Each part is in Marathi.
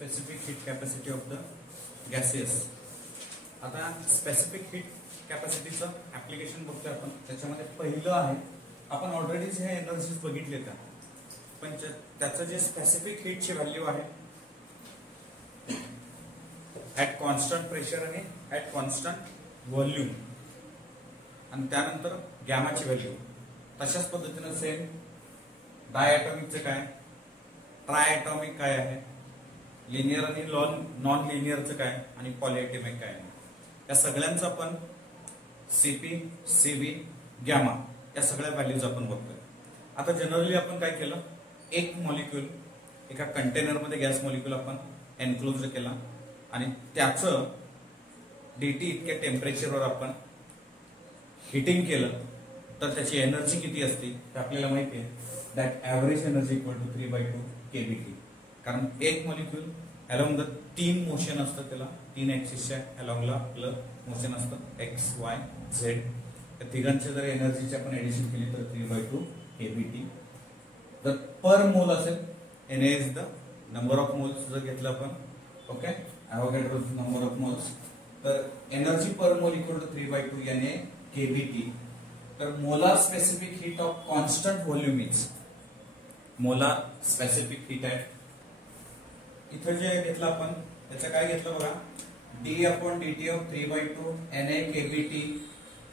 Specific heat capacity of the gases. आता स्पेसिफिक हीट कॅपॅसिटीचं ऍप्लिकेशन बघतोय आपण. त्याच्यामध्ये पहिलं आहे, आपण ऑलरेडी जे एनर्जीज बघितले त्या, पण त्याचं जे स्पेसिफिक हीटची व्हॅल्यू आहे ऍट कॉन्स्टंट प्रेशर आणि ऍट कॉन्स्टंट व्हॉल्यूम, आणि त्यानंतर गॅमाची व्हॅल्यू. तशाच पद्धतीनं सेम डायॲटॉमिकचं काय, ट्रायॲटॉमिक काय आहे, लिनियर आणि नॉन लिनियरचं काय, आणि पॉलिॲटॉमिक काय आहे. या सगळ्यांचं आपण सीपी, सीव्ही, गॅमा या सगळ्या व्हॅल्यूज आपण बघतोय. आता जनरली आपण काय केलं, एक मॉलिक्यूल एका कंटेनरमध्ये गॅस मॉलिक्यूल आपण एनक्लोज केला आणि त्याचं डीटी इतक्या टेम्परेचरवर आपण हिटिंग केलं तर त्याची एनर्जी किती असते ते आपल्याला माहिती आहे. That average energy equal to 3/2 kBT. कारण एक मॉलिक्यूल अलॉंग द 3 मोशन असतं, त्याला 3 ऍक्सिसच्या अलॉंगला आपलं मोशन असतं एक्स, वाय, झेड. त्या तिघांच्या जर एनर्जीची आपण ऍडिशन केली तर 3/2 kBT. जर पर मोल असेल, Na is the number of moles जर घेतलं आपण, okay, Avogadro's number of moles, तर energy per mole equal to 3/2 Na kBT. तर molar specific heat of constant volume is, molar specific heat आहे. इथं जे घेतलं आपण त्याचं काय घेतलं बघा, d/dt of 3/2 Na kBT.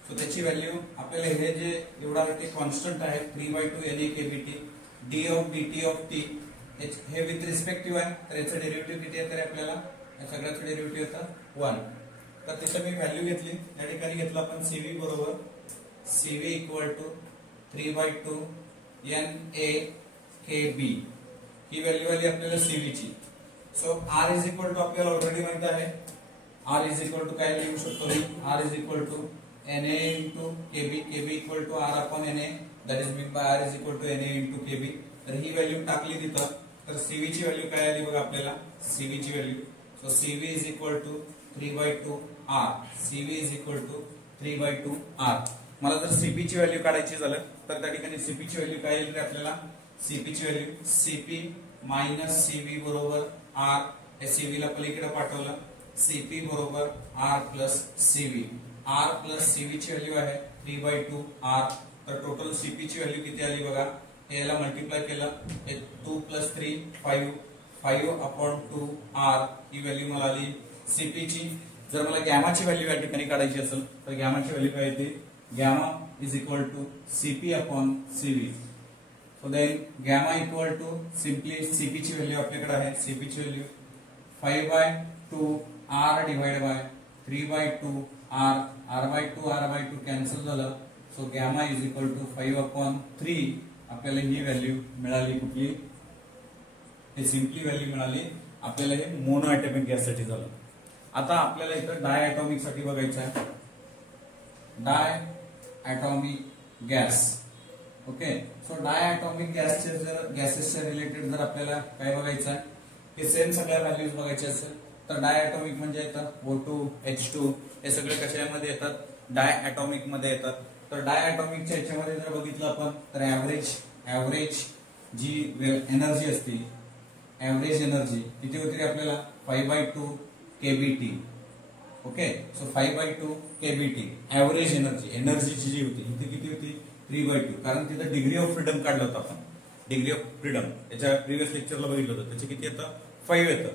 So त्याची व्हॅल्यू आपल्याला हे जे एवढा आहे ते कॉन्स्टंट आहे 3/2 Na kBT. d/dt of t हे विथ रिस्पेक्टिव्ह आहे, तर याचं डेरिव्हेटिव्ह किती आहे, तर आपल्याला या सगळ्याचं डेरिव्हेटिव्ह येतं 1. तर तिथं मी व्हॅल्यू घेतली, या ठिकाणी घेतलं आपण CV बरोबर CV equal to 3/2 Na kB. ही व्हॅल्यू आली आपल्याला CV ची. So R is equal to आपल्याला ऑलरेडी माहित आहे, R इज इक्वल टू काय लिहू शकतो मी, R is equal to Na into kB, kB equal to R upon Na, that is mean by R is equal to Na into kB. तर ही व्हॅल्यू टाकली तिथं, तर CV ची व्हॅल्यू काय आली बघा आपल्याला, CV ची value. So CV is equal to 3/2 R. CV is equal to 3/2 R. मला जर CP ची व्हॅल्यू काढायची झालं तर त्या ठिकाणी CP ची व्हॅल्यू काय येईल रे आपल्याला, CP ची व्हॅल्यू CP मायनस CV बरोबर R. हे CV ला पलीकडे पाठवलं, CP बरोबर R plus CV. R plus CV ची व्हॅल्यू आहे 3/2 R. तर टोटल CP ची व्हॅल्यू किती आली बघा, याला मल्टिप्लाय केलं, 2 प्लस 3 5, 5 अपॉन 2 R. ही व्हॅल्यू मला आली CP ची. जर मला गॅमाची व्हॅल्यू या ठिकाणी काढायची असेल तर गॅमाची व्हॅल्यू काय येते, gamma is equal to CP upon CV. So then gamma equal to simply CP ची व्हॅल्यू आपल्याकडे आहे, CP ची value 5/2 R divide by 3/2 R. R/2 cancel झालं. So gamma is equal to 5/3. आपल्याला ही व्हॅल्यू मिळाली कुठली, हे सिम्पली व्हॅल्यू मिळाली आपल्याला, हे मोनो ऍटॉमिक गॅस साठी झालं. आता आपल्याला इथं डायॲटॉमिक साठी बघायचं आहे, diatomic gas. Okay, so diatomic गॅसचे जर गॅसेसच्या रिलेटेड जर आपल्याला काय बघायचं आहे, हे सेम सगळ्या व्हॅल्यूज बघायचे असेल तर डायॲटॉमिक म्हणजे येतं O2, H2, हे सगळे कशामध्ये येतात, डायॲटॉमिक मध्ये येतात. तर डायॲटॉमिकच्या याच्यामध्ये जर बघितलं आपण तर ऍव्हरेज जी एनर्जी असते, ऍव्हरेज एनर्जी किती होती आपल्याला 5/2 kBT. Okay, so 5/2 kBT average एनर्जीची जी होती ती किती होती 3/2. कारण तिथं डिग्री ऑफ फ्रीडम काढलं होतं आपण, डिग्री ऑफ फ्रीडम याच्या प्रिव्हियस लेक्चरला बघितलं होतं, त्याचे किती येतं 5 येतं.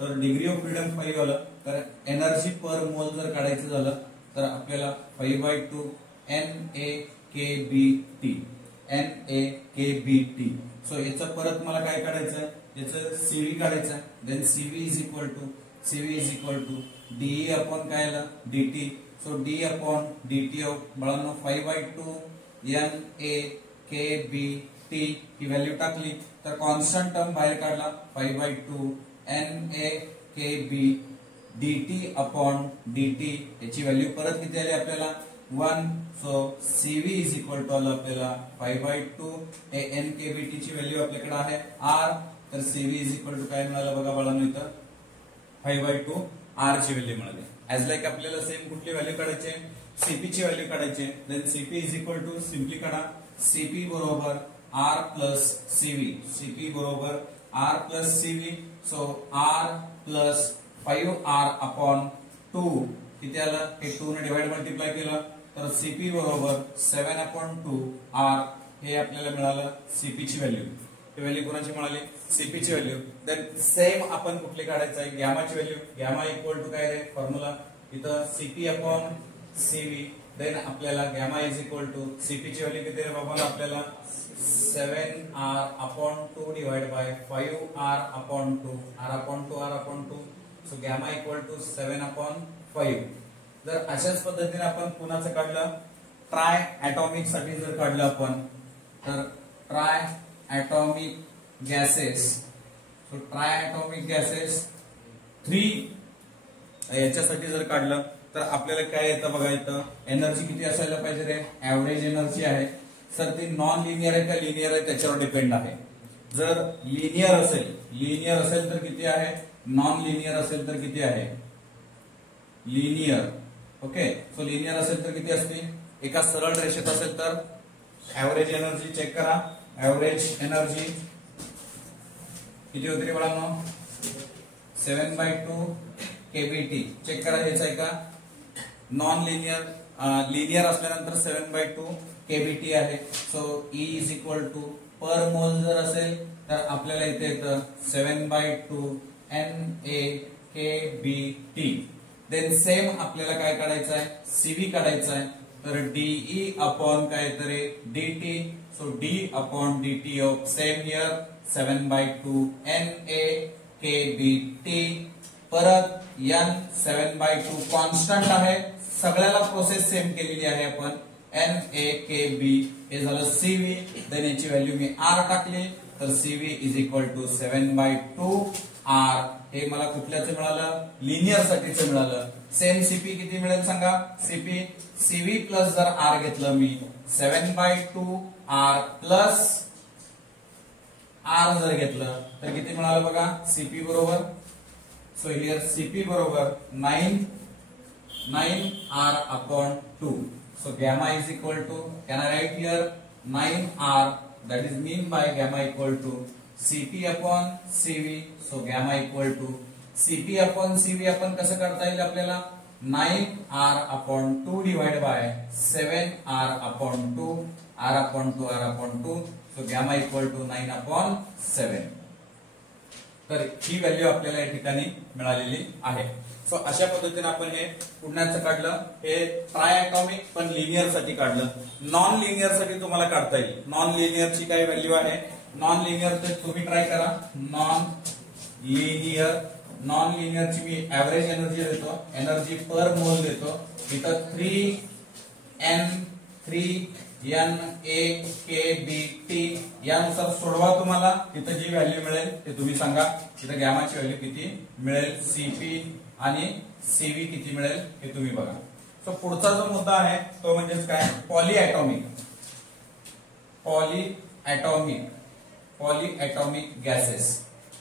तर डिग्री ऑफ फ्रीडम 5 आलं, तर एनर्जी पर मोल जर काढायचं झालं तर आपल्याला 5/2 Na kBT. Na kBT. So याचं परत मला काय काढायचं आहे, याचं CV काढायचं आहे. Then CV is equal to DE upon काय आलं DT. So D upon DT of बाळांनो 5/2 Na kBT. ही व्हॅल्यू टाकली तर कॉन्स्टंट टर्म बाहेर काढला 5/2 Na kB dt upon dt. याची व्हॅल्यू परत किती आली आपल्याला 1. So CV is equal to आलं आपल्याला 5/2 N kBT ची व्हॅल्यू आपल्याकडे आहे R. तर CV इज इक्वल टू काय मिळालं बघा बाळांनो, इथं 5/2 R ची व्हॅल्यू मिळाली. ऍज लाईक आपल्याला सेम कुठली व्हॅल्यू काढायची, CP ची व्हॅल्यू काढायची. Then CP is equal to simply काढा, CP बरोबर R प्लस CV. CP बरोबर R plus CV. So R plus 5R upon 2 किती आलं, हे 2 ने डिवाइड मल्टिप्लाय केलं तर CP बरोबर 7 अपॉन 2 R हे आपल्याला मिळालं CP ची व्हॅल्यू. ही व्हॅल्यू कोणाची मिळाली, CP ची व्हॅल्यू. देन सेम आपण कुठली काढायचं आहे, गॅमाची व्हॅल्यू. गॅमा इक्वल टू काय रे फॉर्म्युला इथं CP अपॉन CV. देन आपल्याला gamma is equal to CP ची व्हॅल्यू किती रे बाबा, आपल्याला 7R upon 2 divide by 5R upon 2 R upon 2 R upon 2. So gamma equal to 7 upon 5. जर अशाच पद्धतीने आपण कुणाचं काढलं, ट्राय ऍटॉमिक साठी जर काढलं आपण, तर try atomic gases. So try atomic gases 3 याच्यासाठी जर काढलं तर आपल्याला काय येतं बघा, इथं एनर्जी किती असायला पाहिजे रे, ऍव्हरेज एनर्जी आहे. सर ती नॉन लिनियर आहे का लिनियर आहे त्याच्यावर डिपेंड आहे. जर लिनियर असेल तर किती आहे, नॉन लिनियर असेल तर किती आहे, लिनियर. ओके, सो लिनियर असेल तर किती असते, एका सरळ रेषेत असेल तर ऍव्हरेज एनर्जी चेक करा. ऍव्हरेज एनर्जी किती होती रे बाळांनो, 7/2 kBT. चेक करा हेच आहे का, नॉन लिनियर. लिनियर असल्यानंतर 7/2 kBT आहे. So E is equal to per mole जर असेल तर आपल्याला इथे येतं 7/2 NaKBT. देन सेम आपल्याला काय काढायचं आहे, CV काढायचं आहे. तर DE अपॉन काय तरी DT. So D upon DT of same here 7/2 NaKBT. परत N 7/2 कॉन्स्टंट आहे, सगळ्याला प्रोसेस सेम केलेली आहे आपण. NaKB हे झालं CV. देन याची व्हॅल्यू मी R टाकली तर CV is equal to 7/2 R. हे मला कुठल्याचं मिळालं, लिनियर साठीचं मिळालं. सेम CP किती मिळेल सांगा, CP CV प्लस जर R घेतलं मी 7/2 R प्लस R जर घेतलं तर किती मिळालं बघा, CP बरोबर. सो हियर CP बरोबर 9R upon 2. So gamma is equal to, can I write here 9R, that is mean by gamma equal to CP upon CV. So gamma equal to CP upon CV आपण कसं करता येईल आपल्याला, 9R upon 2 divided by 7R upon 2 R upon 2 R upon 2. So gamma equal to 9 upon 7. तर ही व्हॅल्यू आपल्याला या ठिकाणी मिळालेली आहे. सो अशा पद्धतीने आपण हे पुढण्याचं काढलं, हे ट्राय ऍटॉमिक पण लिनियर साठी काढलं. नॉन लिनियर साठी तुम्हाला काढता येईल. नॉन लिनियरची काय व्हॅल्यू आहे, नॉन लिनियर तर तुम्ही ट्राय करा. नॉन लिनियरची मी ऍव्हरेज एनर्जी देतो, एनर्जी पर मोल देतो. इथं 3NaKBT यानुसार सोडवा तुम्हाला. तिथं जी व्हॅल्यू मिळेल ते तुम्ही सांगा. तिथं गॅमाची व्हॅल्यू किती मिळेल, CP आणि CV किती मिळेल हे तुम्ही बघा. सो पुढचा जो मुद्दा आहे तो म्हणजेच काय, polyatomic gases.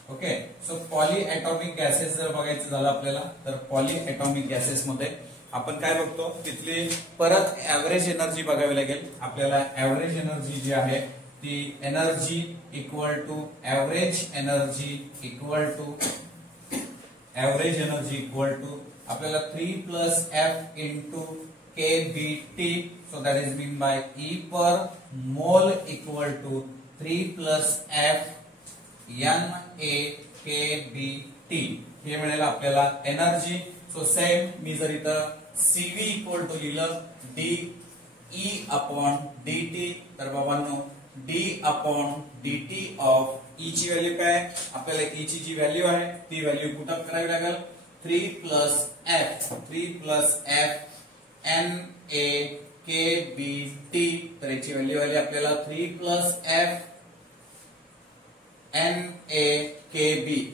Okay, so polyatomic gases जर बघायचं झालं आपल्याला तर पॉलीएटॉमिक गॅसेस मध्ये आपण काय बघतो, तिथली परत ऍव्हरेज एनर्जी बघावी लागेल आपल्याला. ऍव्हरेज एनर्जी जी आहे ती energy equal to average energy equal to आपल्याला 3 plus F into KBT. So that is mean by E per mole equal to 3 plus F NaKBT. हे मिळेल आपल्याला एनर्जी. सो सेम मी जर इथं CV इक्वल टू लिहिलं DE अपॉन DT तर बाबांनो D upon DT of E ची व्हॅल्यू काय, आपल्याला E ची जी व्हॅल्यू आहे ती व्हॅल्यू पुटअप करावी लागेल. 3 प्लस F NaKBT. तर याची व्हॅल्यू आली आपल्याला 3 प्लस F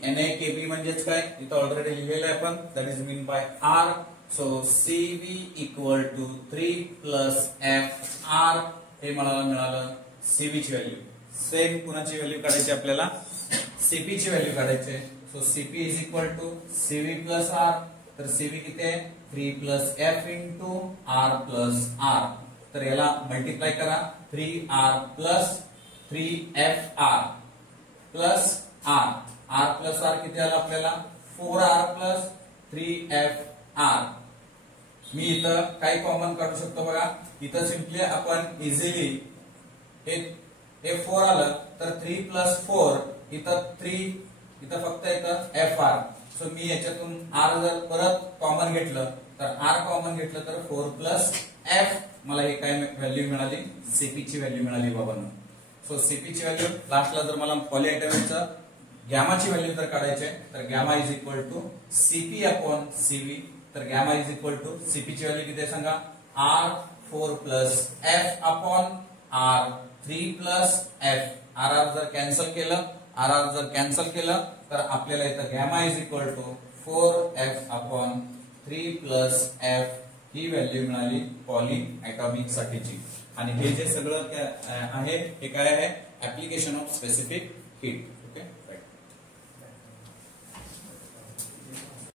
NaKB म्हणजेच काय, इथं ऑलरेडी लिहिलेलं आहे आपण, that is mean by R. So CV equal to 3 plus F R. हे मला मिळालं CV ची व्हॅल्यू. सेम कुणाची व्हॅल्यू काढायची आपल्याला, CP ची व्हॅल्यू काढायची. So CP is equal to CV plus R. तर CV किती आहे, 3 plus F into R plus R. तर याला मल्टिप्लाय करा, 3R plus 3FR plus R. R plus R किती आलं आपल्याला 4r प्लस 3fr. मी इथं काही कॉमन काढू शकतो बघा. इथं सिम्पली आपण इझिली हे 4 आलं तर 3 प्लस 4 इथं 3 इथं फक्त येतं fr. सो मी याच्यातून r जर परत कॉमन घेतलं तर r कॉमन घेतलं तर 4 प्लस f मला हे काय व्हॅल्यू मिळाली सीपी ची व्हॅल्यू मिळाली बाबांनो. सो सीपी ची व्हॅल्यू लास्टला जर मला पॉलीएटॉमिकचं गॅमाची व्हॅल्यू जर काढायची आहे तर gamma is equal to CP upon CV. तर gamma is equal to CP ची व्हॅल्यू किती आहे सांगा r4 plus f upon r3 plus f. R जर कॅन्सल केलं तर आपल्याला इथं gamma is equal to 4f upon 3 plus f ही व्हॅल्यू मिळाली पॉलीएटॉमिक साठीची. आणि हे जे सगळं आहे हे काय आहे ऍप्लिकेशन ऑफ स्पेसिफिक हीट.